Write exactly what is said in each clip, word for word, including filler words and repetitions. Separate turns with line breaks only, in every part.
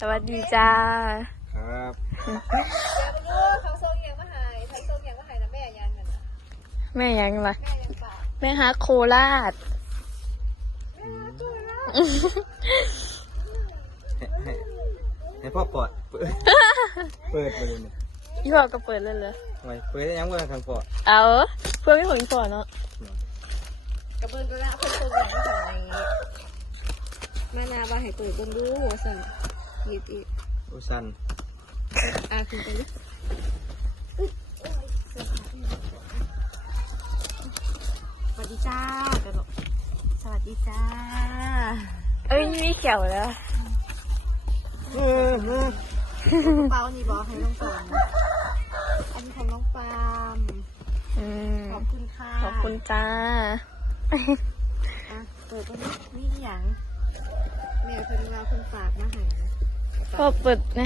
วัสดีจ้า
ครับ
เดี๋ยวมาดูเขาส่งยังมาหายเขาส่งยังมาหายนะแม่ยังนั่นน่ะ
แม่ยังล่ะ
แม่ยังป่า
แม่ฮักโคราช
แม่ฮักตัวนะ
ให้ให้พ่อปอดเปิดเปิดไปเลยเนี่ย
ยี่ห้อก็เปิดเลยเลย
ทำไมเปิดได้ยังว่าทางปอด
เอาเพื่อไม่ผลก่อนเนาะ
กระเบื้องก็ละคนส่งยังมาหายแม่นาว่าให้เปิดกันดูหัวสั่นยีดอีก
โอ้สัน
อ่ะคุณไปดิสวัสดีจ้ากระโดดสวัสดีจ้า
เอ้ยมีเขียวแล้ว
เออเออก
ระเป๋านี่บอกให้น้องสอนอันนี้ของน้องปาล์ม
อืม
ขอบคุณค่ะ
ขอบคุณจ้า
อ่ะเปิดตรงนี้นี่อหย่างแม่เพิ่นว่าเพิ่นฝากมาให้
พ่อเปิดนะ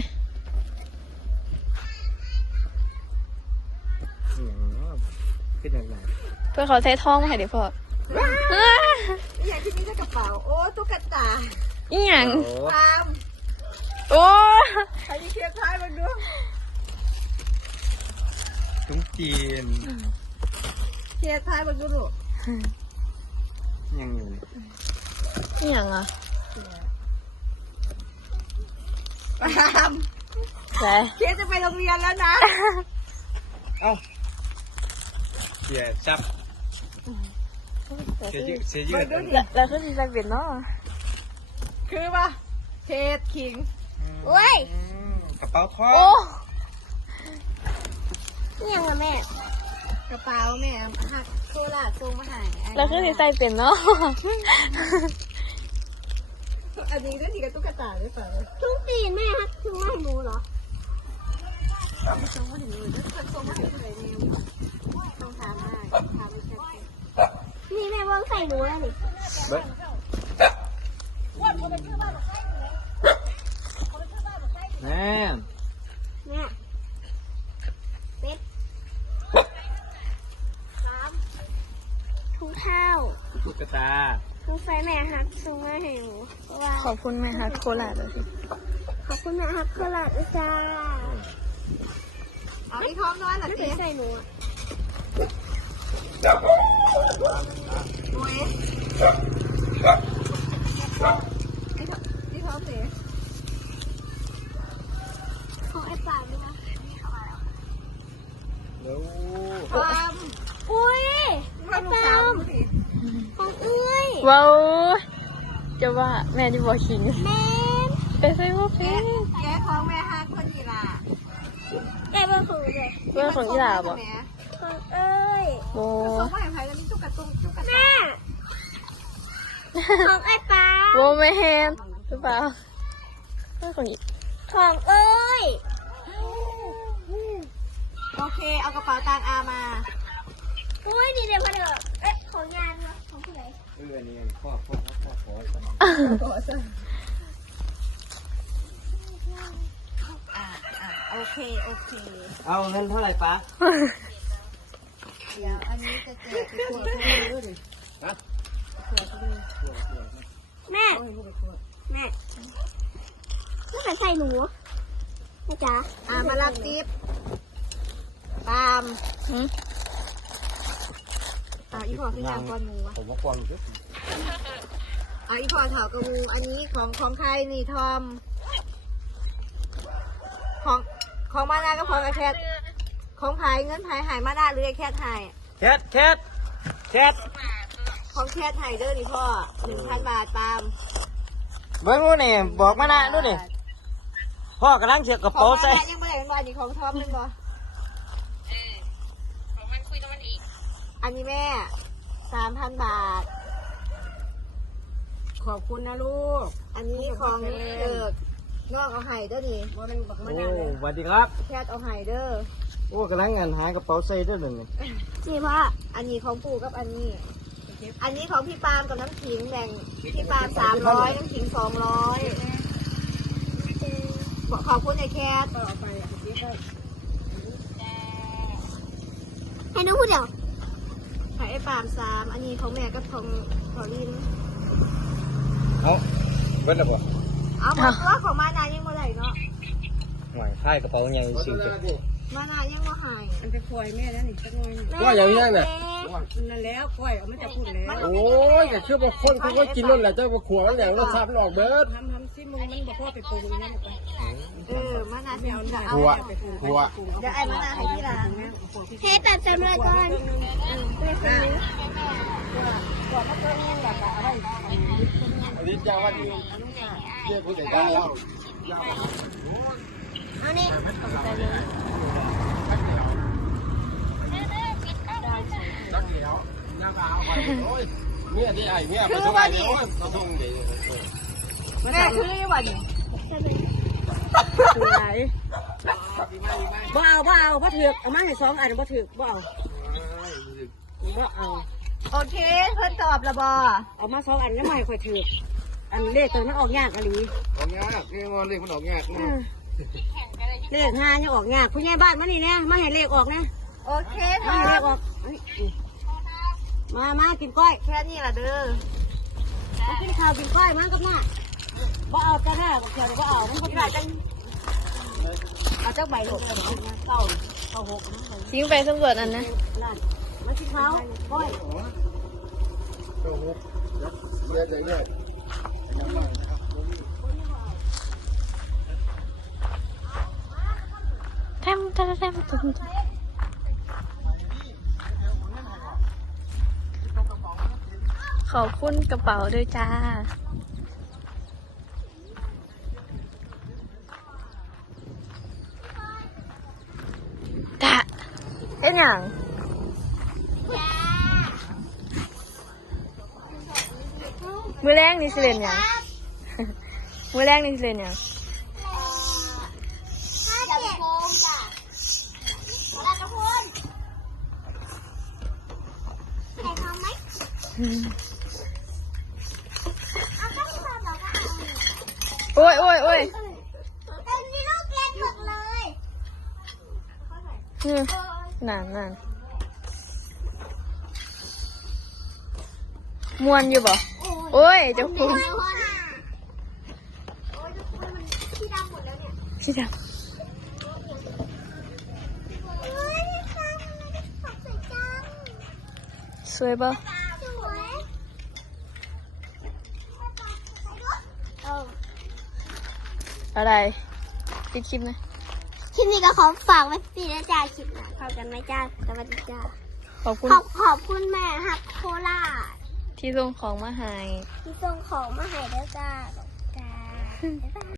ขึ้นหนักหนา
เพื่อเขาใช้ท่องมาให้เดี๋ยวพ่อ
อีหยังที่นี่ก็กระเป๋าโอ้ตุ๊กตา
อีหยัง
โอ้
ปาล์ม
โอ้
ใครที่เคียร์ท้ายมันดู
ตุ้งจีน
เคียร์ท้ายมันดูลูก
ยังอยู่เลย
อีหยังอ่ะ
ปาล์ม
ไหน
เคียร์จะไปโรงเรียนแล้วนะ
เอ้าเสียจับเสียยืดเสียยืด
แล้วแล้วคือที่ใส่เปลี่ยนเนาะ
คือป่ะเทศขิง
โอ้ย
กระเป๋าทอง
โอ้อีหยังอ่ะแม่
กระเป๋าแม่หักโซล่าทรงมาให้
แล้วคือที่ใส่เปลี่ยนเนาะ
อันนี้ด้วยนี่กับตุ๊กตาหรือเปล่า
ทุกปีแม่ฮักคือว่าให้หนูเหรอ
ทรงมาถึงเลยด้วยทรงมาถึงเลยนี่ต้องถามให้ถามไม่ใช่
นี่แม่เบิ้งใส่หนูแล้วนี่
เบิ้แม่
แม่เป็ดสามถุงเท้า
ตุ๊กตา
ถุงไฟแม่ฮักส่งมาให้หนูเพราะว่า
ขอบคุณแม่ฮักโคราชเลยสิ
ขอบคุณแม่ฮักโคราชด้วยจ้า
เอาอีกท้องน้อยเหรอ
ไม่เค
เจ๊
ยใส่หนูอะ
โอ้ยนี่ท้องเจ๊
ของไอ้ป่าด้วยนะ
เร็ว
ความ
อุ้ย
ให้ลูกสาวดูดิ
ของเอ้ย
ว้าวจะว่าแม่ที่บอกขิง
แม่
ไปใส่พวกเพ
แก
น
แกของแม่ฮักคนนี้ล่ะ
แม่เบิ้งของหนูเลย
เพื่อนของยี่หลาบ
แ
อ่ะ
ของเอ้ย
โอ้
ส่งมาให้ใครแล้วนี่ตุ๊กตาตุ๊กตา
แม่ของไอ้ป่า
โบไม่เห็นหรือเปล่าเพื่อนของอีก
ของเอ้ย
โอเคเอากระเป๋าตังอามา
อุ้ยนี่เดี๋ยวพอเถอะเอ๊ะของยานวะของผู้ใด
เอออันนี้พ่อพ่อพ่อขอ
อ่าอ่าโอเคโอเค
เอาเงินเท่าไหร่ป้า
เดี๋ยวอันนี้จะแจกไปขวดทุกมือดิ
ฮะ
ขวดทุกมือ
แม่
โอ้ยลูกไปขวด
แม่ไม่เคยใส่หนูนะจ๊ะ
อ่ามารับติ๊บปาล์ม
หืม
อ่าอีพอขึ้นยางก้อนหมูวะ
ผมว่ากวางอยู่
อ่าอีพอเถากระมูอันนี้ของของใครนี่ทอม ของของมานาก็ของไอแคทของไผ่เงินไผ่หายมานาหรือไอแคทหาย
แคทแคทแคท
ของแคทหายเด้อนี่พ่อหนึ่งพันบาทตาม
เบิ้งดูนี่บอกมานะดูนี่พ่อกำลังเสียกระ
ของ
เป๋า
มา
ใส่
นายังไม่ได้เป็นวันนี้ของทอมเป็นบ่อันนี้แม่สามพันบาท ขอบคุณนะลูก อันนี้ของเอิกนอกเอาไห้เด้อนี่ว่ามันบอกมา
โอ้
นาเลย
สวัสดีครับ
แคทเอาไห้เด้อ
โอ้กำลังงานหากระเป๋าใส่ด้วยหนึ่ง
นี่พ่อ
อันนี้ของปู่กับอันนี้ อันนี้ของพี่ปาล์มกับน้ำขิงแบ่งพี่ปาล์มสามร้อยน้ำขิงสองร้อยขอบคุณไอ้แคท
ให้หนูพูดเดี๋ยว
ให้ไอ้ปาล์มสามอันนี้ของแม่กับของขอลิน
เอาเบิ้ลหรือเปล่า
เอาหมดตัวของมานายังเมื่อไหร่
หน่อยค่ายกระเป๋าใหญ่สิจ้ะ
มานายังว่าหายมันจะคอยแม่แล้วนี่สักหน่อยนี่
ว่าอย่างนี้น่ะ
นั่นแล้วคอยเอามันจะพูดแล้ว
โอ้ยแต่เชื่อว่าคนเขาก็กินนั่นแหละเจ้าว่าขวางอย่างรสชาติมันออกเบิด
ทำทำซิมึงมันบอกว่าไปปรุงนั่นไปเออมานาจะเอาจะเอา
หัวหัว
เดี๋ยวไอ้มานาให้ที่ร้าน
เฮ้แบบจำเลยก่อน
อันนี้เจ้าว่าอยู่เรียกผู้ใหญ่บ้านแล้ว
เอานี่
จักเดียวน้ำเอาไปโอ้ยเนี่ยที่ไอ้เนี่ยไปส่งไอ้เนี่ยเขาส่งเดี๋ยว
แม่คือวันคือไหนบ่เอาบ่เอาบ่ถือเอามาให้สองอันบ่ถือบ่เอาบ่เอา
โอเคเพิ่นตอบละบอ
เอามาสองอันก็ไม่ค่อยถืออันเลขตัวนั้นออกยากอะไร
ออกยากเรียกว่าเรียกมันออกยาก
เลขห้ายังออกยากผู้ใหญ่บ้านมานี่เนี่ยมาให้เลขออกนะ
โอเค
มาให้เลขออกมามากินก้อย
แค่นี้ละเด้อ
มากินข้าวกินก้อยมันกับหน้าบ่เอาจ้าหน้าบ่เขียวบ่เอามันบ่ได้เอาจักใบหกเก้าเก้าหก
ทิ้งไปสำรวจอันนะ
นั่นมากินข้าวก้อย
เดี๋ยวเดี๋ยวเดี๋ยว
แทมแทมแทมตุ้มขอบคุณกระเป๋าด้วยจ้าจ้าเฮ็ดหยังมือแรงนี่สิเล่นหยัง มือแรงนี่สิเล่นหยัง
ห้าเจ็ดโมงจ้ะลากระพุนใส่ทองไหมเอาก็ที่มาบอกว่าเอา
โอ้ยโอ้ยโอ้ย
เป็นมีลูกเล็กหมดเลย
อืมนานนานมวนอยู่บ่โอ้ยเจ้าคุณ
โอ้ยมันที่ดำหมดแล้วเนี่ย
ชิดา
เฮ้ยค่ะมันได้ฝักสวยจัง
สวยบ่
สวยเออ
อะไรปิดคลิปนะ
คลิปนี้ก็ขอฝากไว้ปีนะจ้าคลิปหน้าพบกันไหมจ้าสวัสดีจ้า
ขอบคุณ
ขอบขอบคุณแม่ฮักโคราช
ที่ส่งของมาให้
ที่ส่งของมาให้แล้วจ้าจ้าบ๊ายบาย